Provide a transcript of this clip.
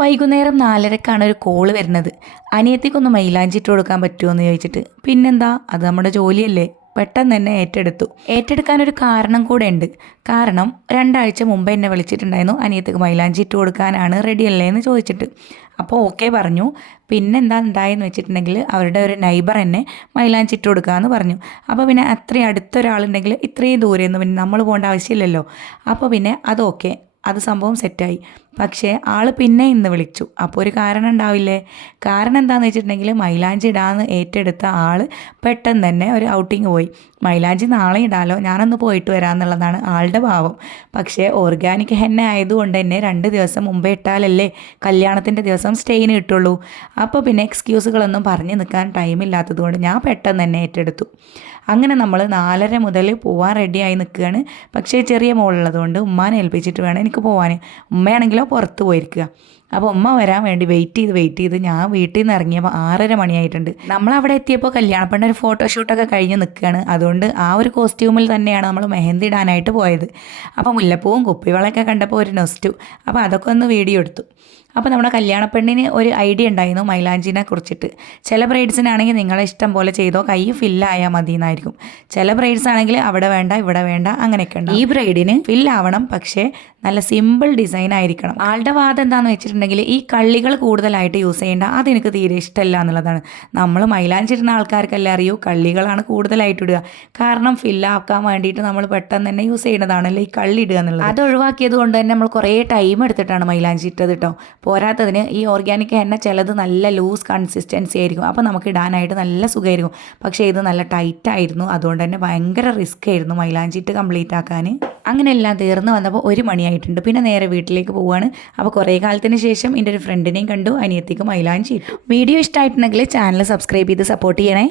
വൈകുന്നേരം നാലരക്കാണ് ഒരു കോൾ വരുന്നത്. അനിയത്തിക്കൊന്ന് മൈലാഞ്ചി ഇട്ട് കൊടുക്കാൻ പറ്റുമോ എന്ന് ചോദിച്ചിട്ട്. പിന്നെന്താ? അത് നമ്മുടെ ജോലിയല്ലേ? പെട്ടെന്ന് തന്നെ ഏറ്റെടുത്തു. ഏറ്റെടുക്കാൻ ഒരു കാരണം കൂടെ ഉണ്ട് കാരണം രണ്ടാഴ്ച മുമ്പ് എന്നെ വിളിച്ചിട്ടുണ്ടായിരുന്നു. അനിയത്തിക്ക് മൈലാഞ്ചി ഇട്ട് കൊടുക്കാനാണ് റെഡിയല്ലേ എന്ന് ചോദിച്ചിട്ട്. അപ്പോൾ ഓക്കെ പറഞ്ഞു. പിന്നെ എന്താ ഉണ്ടായെന്ന് വെച്ചിട്ടുണ്ടെങ്കിൽ അവരുടെ ഒരു നൈബർ എന്നെ മൈലാഞ്ചി ഇട്ട് കൊടുക്കാമെന്ന് പറഞ്ഞു. അപ്പോൾ പിന്നെ അത്രയും അടുത്തൊരാളുണ്ടെങ്കിൽ ഇത്രയും ദൂരെ നിന്ന് പിന്നെ നമ്മൾ പോകേണ്ട ആവശ്യമില്ലല്ലോ. അപ്പോൾ പിന്നെ അത് ഓക്കെ. അത് സംഭവം സെറ്റായി പക്ഷേ ആൾ പിന്നെ ഇന്ന് വിളിച്ചു. അപ്പോൾ ഒരു കാരണം ഉണ്ടാവില്ലേ? കാരണം എന്താണെന്ന് വെച്ചിട്ടുണ്ടെങ്കിൽ മൈലാഞ്ചി ഇടാന്ന് ഏറ്റെടുത്ത ആൾ പെട്ടെന്ന് തന്നെ ഒരു ഔട്ടിങ് പോയി. മൈലാഞ്ചി നാളെ ഇടാലോ ഞാനൊന്ന് പോയിട്ട് വരാമെന്നുള്ളതാണ് ആളുടെ ഭാവം. പക്ഷേ ഓർഗാനിക് ഹെന്ന ആയതുകൊണ്ട് തന്നെ രണ്ട് ദിവസം മുമ്പേ ഇട്ടാലല്ലേ കല്യാണത്തിന്റെ ദിവസം സ്റ്റെയിന് കിട്ടുള്ളൂ. അപ്പോൾ പിന്നെ എക്സ്ക്യൂസുകളൊന്നും പറഞ്ഞ് നിൽക്കാൻ ടൈം ടൈമില്ലാത്തതുകൊണ്ട് ഞാൻ പെട്ടെന്ന് തന്നെ ഏറ്റെടുത്തു. അങ്ങനെ നമ്മൾ നാലര മുതൽ പോവാൻ റെഡിയായി നിൽക്കുകയാണ് പക്ഷേ ചെറിയ മോളുള്ളതുകൊണ്ട് ഉമ്മാനെ ഏൽപ്പിച്ചിട്ട് വേണം എനിക്ക് പോകാൻ ഉമ്മയാണെങ്കിലോ പുറത്ത് പോയിരിക്കുക. അപ്പോൾ ഉമ്മ വരാൻ വേണ്ടി വെയിറ്റ് ചെയ്ത് വെയിറ്റ് ചെയ്ത് ഞാൻ വീട്ടിൽ നിന്ന് ഇറങ്ങിയപ്പോൾ ആറര മണിയായിട്ടുണ്ട്. നമ്മൾ അവിടെ എത്തിയപ്പോൾ കല്യാണപ്പെണ്ണ ഒരു ഫോട്ടോഷൂട്ടൊക്കെ കഴിഞ്ഞ് നിൽക്കുകയാണ്. അതുകൊണ്ട് ആ ഒരു കോസ്റ്റ്യൂമിൽ തന്നെയാണ് നമ്മൾ മെഹന്തി ഇടാനായിട്ട് പോയത്. അപ്പോൾ മുല്ലപ്പൂവും കുപ്പിവളൊക്കെ കണ്ടപ്പോൾ ഒരു നൊസ്റ്റു അപ്പോൾ അതൊക്കെ ഒന്ന് വീഡിയോ എടുത്തു. അപ്പോൾ നമ്മുടെ കല്യാണപ്പെണ്ണിന് ഒരു ഐഡിയ ഉണ്ടായിരുന്നു മൈലാഞ്ചിനെ കുറിച്ചിട്ട്. ചില ബ്രൈഡ്സിനാണെങ്കിൽ നിങ്ങളെ ഇഷ്ടം പോലെ ചെയ്തോ കൈ ഫില്ലായാൽ മതി എന്നായിരിക്കും. ചില ബ്രൈഡ്സ് ആണെങ്കിൽ അവിടെ വേണ്ട ഇവിടെ വേണ്ട അങ്ങനെയൊക്കെ ഉണ്ട് ഈ ബ്രൈഡിന് ഫില്ലാവണം പക്ഷേ നല്ല സിമ്പിൾ ഡിസൈൻ ആയിരിക്കണം. ആളുടെ വാദം എന്താണെന്ന് വെച്ചിട്ടുണ്ടെങ്കിൽ ഈ കള്ളികൾ കൂടുതലായിട്ട് യൂസ് ചെയ്യേണ്ട അതെനിക്ക് തീരെ ഇഷ്ടമല്ല എന്നുള്ളതാണ്. നമ്മൾ മൈലാഞ്ചിരുന്ന ആൾക്കാർക്കെല്ലാം അറിയൂ കള്ളികളാണ് കൂടുതലായിട്ട് ഇടുക. കാരണം ഫില്ലാക്കാൻ വേണ്ടിയിട്ട് നമ്മൾ പെട്ടെന്ന് തന്നെ യൂസ് ചെയ്യുന്നതാണല്ലോ ഈ കള്ളി ഇടുക എന്നുള്ളത്. അത് ഒഴിവാക്കിയത് കൊണ്ട് തന്നെ നമ്മൾ കുറേ ടൈം എടുത്തിട്ടാണ് മൈലാഞ്ചി ഇട്ടത് കേട്ടോ പോരാത്തതിന് ഈ ഓർഗാനിക് എണ്ണ ചിലത് നല്ല ലൂസ് കൺസിസ്റ്റൻസി ആയിരിക്കും. അപ്പോൾ നമുക്ക് ഇടാനായിട്ട് നല്ല സുഖമായിരിക്കും. പക്ഷേ ഇത് നല്ല ടൈറ്റ് ആയിരുന്നു. അതുകൊണ്ട് തന്നെ ഭയങ്കര റിസ്ക് ആയിരുന്നു മൈലാഞ്ചിട്ട് കംപ്ലീറ്റ് ആക്കാൻ അങ്ങനെ എല്ലാം തീർന്ന് വന്നപ്പോൾ ഒരു മണിയായിട്ടുണ്ട്. പിന്നെ നേരെ വീട്ടിലേക്ക് പോവുകയാണ്. അപ്പോൾ കുറേ കാലത്തിന് ശേഷം എന്റെ ഒരു ഫ്രണ്ടിനെയും കണ്ടു. അനിയത്തിക്കും മൈലാഞ്ചി വീഡിയോ ഇഷ്ടമായിട്ടുണ്ടെങ്കിൽ ചാനൽ സബ്സ്ക്രൈബ് ചെയ്ത് സപ്പോർട്ട് ചെയ്യണേ.